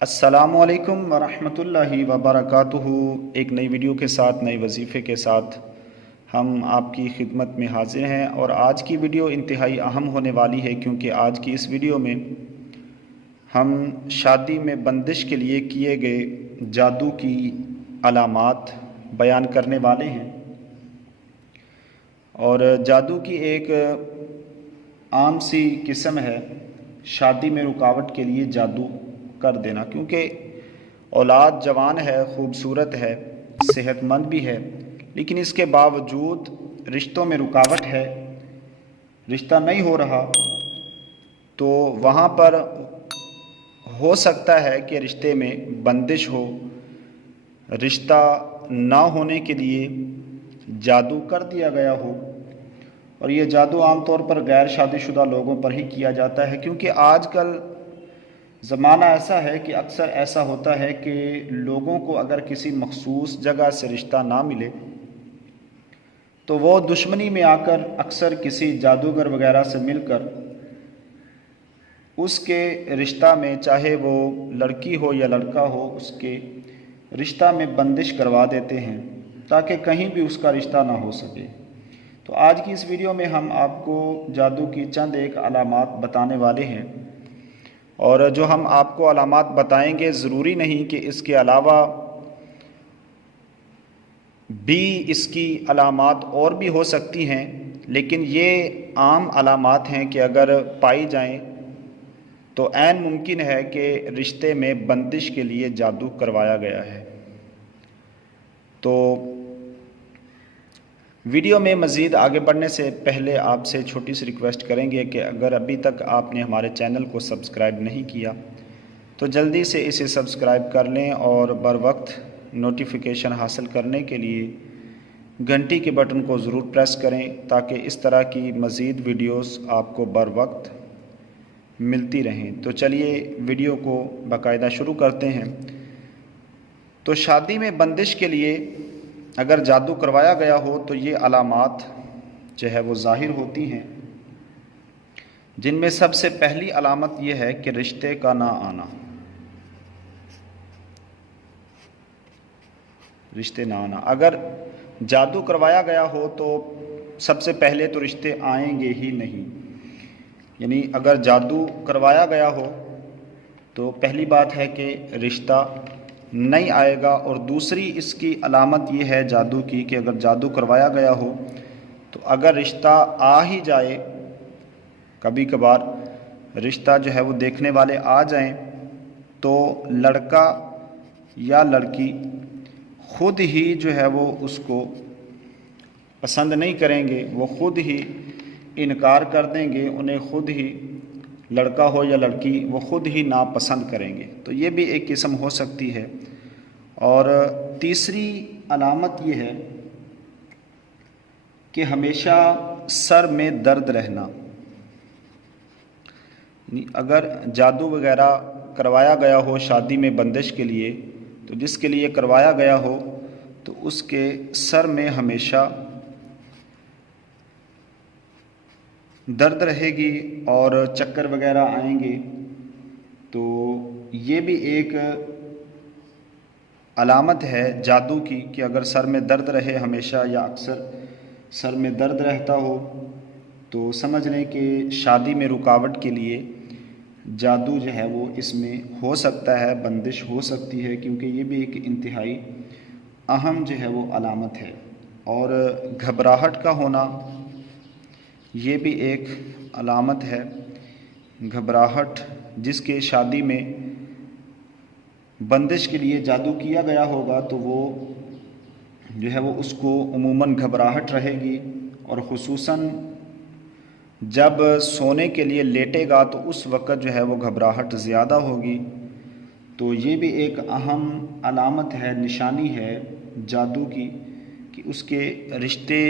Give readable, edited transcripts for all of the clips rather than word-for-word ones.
السلام علیکم ورحمۃ اللہ وبرکاتہ۔ ایک نئی ویڈیو کے ساتھ، نئے وظیفے کے ساتھ ہم آپ کی خدمت میں حاضر ہیں، اور آج کی ویڈیو انتہائی اہم ہونے والی ہے، کیونکہ آج کی اس ویڈیو میں ہم شادی میں بندش کے لیے کیے گئے جادو کی علامات بیان کرنے والے ہیں۔ اور جادو کی ایک عام سی قسم ہے شادی میں رکاوٹ کے لیے جادو کر دینا، کیونکہ اولاد جوان ہے، خوبصورت ہے، صحت مند بھی ہے، لیکن اس کے باوجود رشتوں میں رکاوٹ ہے، رشتہ نہیں ہو رہا، تو وہاں پر ہو سکتا ہے کہ رشتے میں بندش ہو، رشتہ نہ ہونے کے لیے جادو کر دیا گیا ہو۔ اور یہ جادو عام طور پر غیر شادی شدہ لوگوں پر ہی کیا جاتا ہے، کیونکہ آج کل زمانہ ایسا ہے کہ اکثر ایسا ہوتا ہے کہ لوگوں کو اگر کسی مخصوص جگہ سے رشتہ نہ ملے تو وہ دشمنی میں آ کر اکثر کسی جادوگر وغیرہ سے مل کر اس کے رشتہ میں، چاہے وہ لڑکی ہو یا لڑکا ہو، اس کے رشتہ میں بندش کروا دیتے ہیں تاکہ کہیں بھی اس کا رشتہ نہ ہو سکے۔ تو آج کی اس ویڈیو میں ہم آپ کو جادو کی چند ایک علامات بتانے والے ہیں، اور جو ہم آپ کو علامات بتائیں گے ضروری نہیں کہ اس کے علاوہ بھی اس کی علامات اور بھی ہو سکتی ہیں، لیکن یہ عام علامات ہیں کہ اگر پائی جائیں تو عین ممکن ہے کہ رشتے میں بندش کے لیے جادو کروایا گیا ہے۔ تو ویڈیو میں مزید آگے بڑھنے سے پہلے آپ سے چھوٹی سی ریکویسٹ کریں گے کہ اگر ابھی تک آپ نے ہمارے چینل کو سبسکرائب نہیں کیا تو جلدی سے اسے سبسکرائب کر لیں، اور بر وقت نوٹیفیکیشن حاصل کرنے کے لیے گھنٹی کے بٹن کو ضرور پریس کریں تاکہ اس طرح کی مزید ویڈیوز آپ کو بر وقت ملتی رہیں۔ تو چلیے ویڈیو کو باقاعدہ شروع کرتے ہیں۔ تو شادی میں بندش کے لیے اگر جادو کروایا گیا ہو تو یہ علامات جو ہے وہ ظاہر ہوتی ہیں، جن میں سب سے پہلی علامت یہ ہے کہ رشتے کا نہ آنا، رشتے نہ آنا۔ اگر جادو کروایا گیا ہو تو سب سے پہلے تو رشتے آئیں گے ہی نہیں، یعنی اگر جادو کروایا گیا ہو تو پہلی بات ہے کہ رشتہ نہیں آئے گا، اور دوسری اس کی علامت یہ ہے جادو کی کہ اگر جادو کروایا گیا ہو تو اگر رشتہ آ ہی جائے، کبھی کبھار رشتہ جو ہے وہ دیکھنے والے آ جائیں تو لڑکا یا لڑکی خود ہی جو ہے وہ اس کو پسند نہیں کریں گے، وہ خود ہی انکار کر دیں گے، انہیں خود ہی، لڑکا ہو یا لڑکی، وہ خود ہی ناپسند کریں گے۔ تو یہ بھی ایک قسم ہو سکتی ہے۔ اور تیسری علامت یہ ہے کہ ہمیشہ سر میں درد رہنا۔ اگر جادو وغیرہ کروایا گیا ہو شادی میں بندش کے لیے، تو جس کے لیے کروایا گیا ہو تو اس کے سر میں ہمیشہ درد رہے گی اور چکر وغیرہ آئیں گے۔ تو یہ بھی ایک علامت ہے جادو کی کہ اگر سر میں درد رہے ہمیشہ یا اکثر سر میں درد رہتا ہو تو سمجھ لیں کہ شادی میں رکاوٹ کے لیے جادو جو ہے وہ اس میں ہو سکتا ہے، بندش ہو سکتی ہے، کیونکہ یہ بھی ایک انتہائی اہم جو ہے وہ علامت ہے۔ اور گھبراہٹ کا ہونا یہ بھی ایک علامت ہے۔ گھبراہٹ، جس کے شادی میں بندش کے لیے جادو کیا گیا ہوگا تو وہ جو ہے وہ اس کو عموماً گھبراہٹ رہے گی، اور خصوصاً جب سونے کے لیے لیٹے گا تو اس وقت جو ہے وہ گھبراہٹ زیادہ ہوگی۔ تو یہ بھی ایک اہم علامت ہے، نشانی ہے جادو کی کہ اس کے رشتے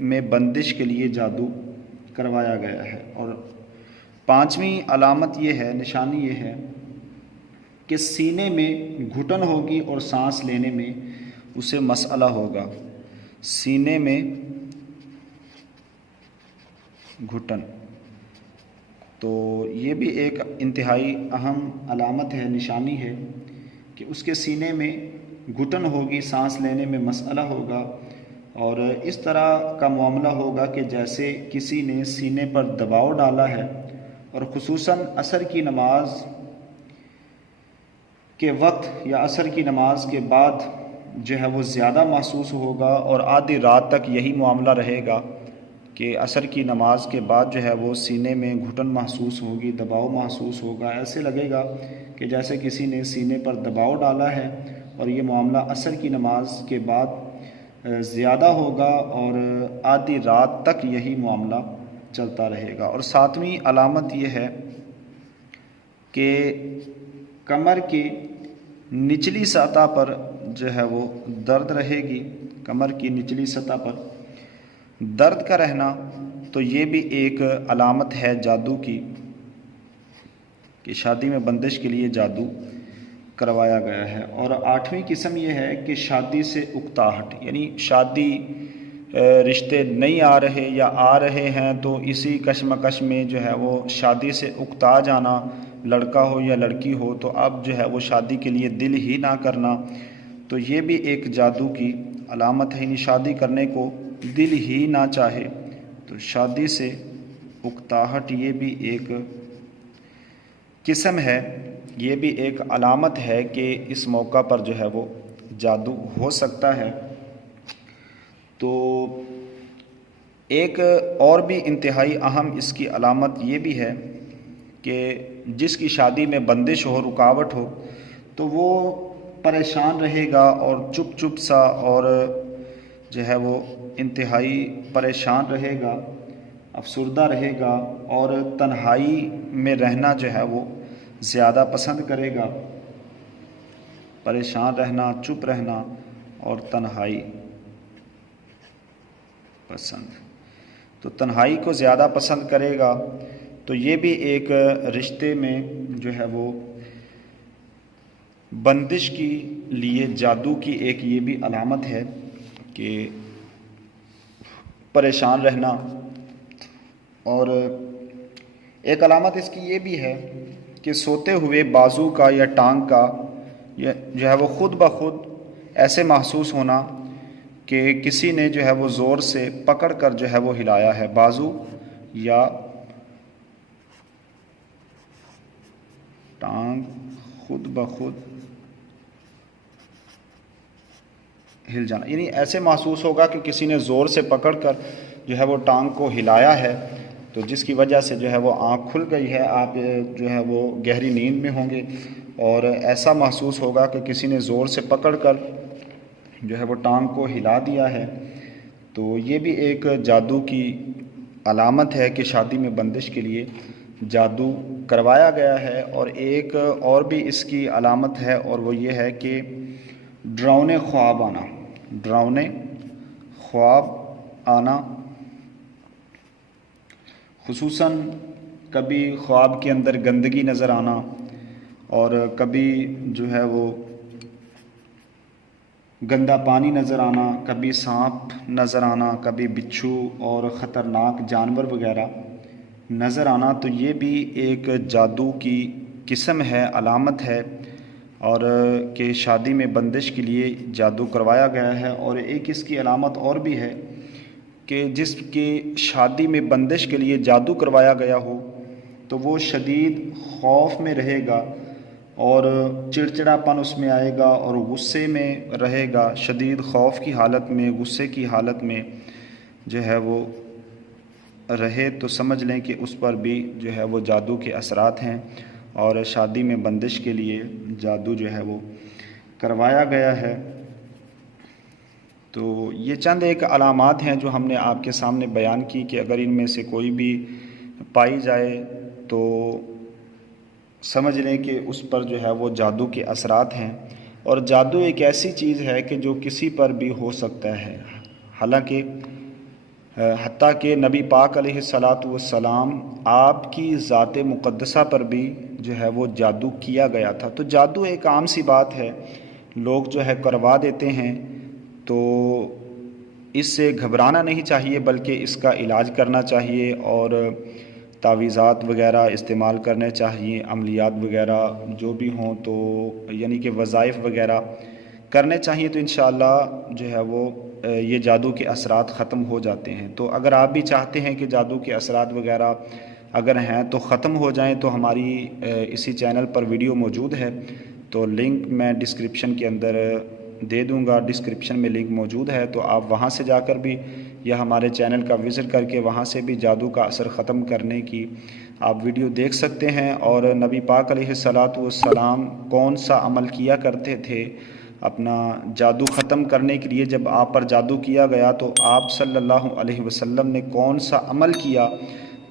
میں بندش کے لیے جادو کروایا گیا ہے۔ اور پانچویں علامت یہ ہے، نشانی یہ ہے کہ سینے میں گھٹن ہوگی اور سانس لینے میں اسے مسئلہ ہوگا۔ سینے میں گھٹن، تو یہ بھی ایک انتہائی اہم علامت ہے، نشانی ہے کہ اس کے سینے میں گھٹن ہوگی، سانس لینے میں مسئلہ ہوگا، اور اس طرح کا معاملہ ہوگا کہ جیسے کسی نے سینے پر دباؤ ڈالا ہے، اور خصوصاً عصر کی نماز کے وقت یا عصر کی نماز کے بعد جو ہے وہ زیادہ محسوس ہوگا، اور آدھی رات تک یہی معاملہ رہے گا کہ عصر کی نماز کے بعد جو ہے وہ سینے میں گھٹن محسوس ہوگی، دباؤ محسوس ہوگا، ایسے لگے گا کہ جیسے کسی نے سینے پر دباؤ ڈالا ہے، اور یہ معاملہ عصر کی نماز کے بعد زیادہ ہوگا، اور آدھی رات تک یہی معاملہ چلتا رہے گا۔ اور ساتویں علامت یہ ہے کہ کمر کی نچلی سطح پر جو ہے وہ درد رہے گی، کمر کی نچلی سطح پر درد کا رہنا، تو یہ بھی ایک علامت ہے جادو کی، کہ شادی میں بندش کے لیے جادو کروایا گیا ہے۔ اور آٹھویں قسم یہ ہے کہ شادی سے اکتاہٹ، یعنی شادی رشتے نہیں آ رہے یا آ رہے ہیں تو اسی کشمکش میں جو ہے وہ شادی سے اکتا جانا، لڑکا ہو یا لڑکی ہو تو اب جو ہے وہ شادی کے لیے دل ہی نہ کرنا، تو یہ بھی ایک جادو کی علامت ہے، یعنی شادی کرنے کو دل ہی نہ چاہے، تو شادی سے اکتاہٹ یہ بھی ایک قسم ہے، یہ بھی ایک علامت ہے کہ اس موقع پر جو ہے وہ جادو ہو سکتا ہے۔ تو ایک اور بھی انتہائی اہم اس کی علامت یہ بھی ہے کہ جس کی شادی میں بندش ہو، رکاوٹ ہو، تو وہ پریشان رہے گا اور چپ چپ سا، اور جو ہے وہ انتہائی پریشان رہے گا، افسردہ رہے گا، اور تنہائی میں رہنا جو ہے وہ زیادہ پسند کرے گا، پریشان رہنا، چپ رہنا اور تنہائی پسند، تو تنہائی کو زیادہ پسند کرے گا۔ تو یہ بھی ایک رشتے میں جو ہے وہ بندش کی لیے جادو کی ایک یہ بھی علامت ہے کہ پریشان رہنا۔ اور ایک علامت اس کی یہ بھی ہے کہ سوتے ہوئے بازو کا یا ٹانگ کا جو ہے وہ خود بخود ایسے محسوس ہونا کہ کسی نے جو ہے وہ زور سے پکڑ کر جو ہے وہ ہلایا ہے، بازو یا ٹانگ خود بخود ہل جانا، یعنی ایسے محسوس ہوگا کہ کسی نے زور سے پکڑ کر جو ہے وہ ٹانگ کو ہلایا ہے، تو جس کی وجہ سے جو ہے وہ آنکھ کھل گئی ہے، آپ جو ہے وہ گہری نیند میں ہوں گے، اور ایسا محسوس ہوگا کہ کسی نے زور سے پکڑ کر جو ہے وہ ٹانگ کو ہلا دیا ہے، تو یہ بھی ایک جادو کی علامت ہے کہ شادی میں بندش کے لیے جادو کروایا گیا ہے۔ اور ایک اور بھی اس کی علامت ہے، اور وہ یہ ہے کہ ڈراؤنے خواب آنا، ڈراؤنے خواب آنا، خصوصاً کبھی خواب کے اندر گندگی نظر آنا، اور کبھی جو ہے وہ گندا پانی نظر آنا، کبھی سانپ نظر آنا، کبھی بچھو اور خطرناک جانور وغیرہ نظر آنا، تو یہ بھی ایک جادو کی قسم ہے، علامت ہے، اور کہ شادی میں بندش کے لیے جادو کروایا گیا ہے۔ اور ایک اس کی علامت اور بھی ہے کہ جس کی شادی میں بندش کے لیے جادو کروایا گیا ہو تو وہ شدید خوف میں رہے گا، اور چڑچڑاپن اس میں آئے گا، اور غصے میں رہے گا، شدید خوف کی حالت میں، غصے کی حالت میں جو ہے وہ رہے، تو سمجھ لیں کہ اس پر بھی جو ہے وہ جادو کے اثرات ہیں، اور شادی میں بندش کے لیے جادو جو ہے وہ کروایا گیا ہے۔ تو یہ چند ایک علامات ہیں جو ہم نے آپ کے سامنے بیان کی، کہ اگر ان میں سے کوئی بھی پائی جائے تو سمجھ لیں کہ اس پر جو ہے وہ جادو کے اثرات ہیں۔ اور جادو ایک ایسی چیز ہے کہ جو کسی پر بھی ہو سکتا ہے، حالانکہ حتیٰ کہ نبی پاک علیہ والسلام آپ کی ذات مقدسہ پر بھی جو ہے وہ جادو کیا گیا تھا۔ تو جادو ایک عام سی بات ہے، لوگ جو ہے کروا دیتے ہیں، تو اس سے گھبرانا نہیں چاہیے بلکہ اس کا علاج کرنا چاہیے، اور تعویذات وغیرہ استعمال کرنے چاہیے، عملیات وغیرہ جو بھی ہوں تو یعنی کہ وظائف وغیرہ کرنے چاہیے، تو انشاءاللہ جو ہے وہ یہ جادو کے اثرات ختم ہو جاتے ہیں۔ تو اگر آپ بھی چاہتے ہیں کہ جادو کے اثرات وغیرہ اگر ہیں تو ختم ہو جائیں تو ہماری اسی چینل پر ویڈیو موجود ہے، تو لنک میں ڈسکرپشن کے اندر دے دوں گا، ڈسکرپشن میں لنک موجود ہے، تو آپ وہاں سے جا کر بھی یا ہمارے چینل کا وزٹ کر کے وہاں سے بھی جادو کا اثر ختم کرنے کی آپ ویڈیو دیکھ سکتے ہیں۔ اور نبی پاک علیہ الصلاۃ والسلام کون سا عمل کیا کرتے تھے اپنا جادو ختم کرنے کے لیے، جب آپ پر جادو کیا گیا تو آپ صلی اللہ علیہ وسلم نے کون سا عمل کیا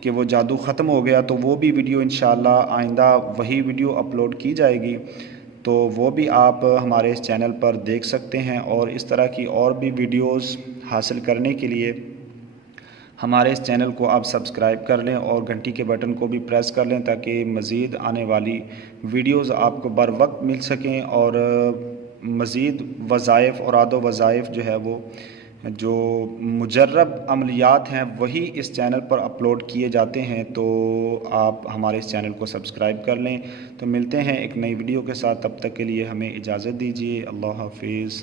کہ وہ جادو ختم ہو گیا، تو وہ بھی ویڈیو انشاءاللہ آئندہ وہی ویڈیو اپلوڈ کی جائے گی، تو وہ بھی آپ ہمارے اس چینل پر دیکھ سکتے ہیں۔ اور اس طرح کی اور بھی ویڈیوز حاصل کرنے کے لیے ہمارے اس چینل کو آپ سبسکرائب کر لیں اور گھنٹی کے بٹن کو بھی پریس کر لیں تاکہ مزید آنے والی ویڈیوز آپ کو بر وقت مل سکیں، اور مزید وظائف اور اعاد و وظائف جو ہے وہ جو مجرب عملیات ہیں وہی اس چینل پر اپلوڈ کیے جاتے ہیں، تو آپ ہمارے اس چینل کو سبسکرائب کر لیں۔ تو ملتے ہیں ایک نئی ویڈیو کے ساتھ، تب تک کے لیے ہمیں اجازت دیجیے، اللہ حافظ۔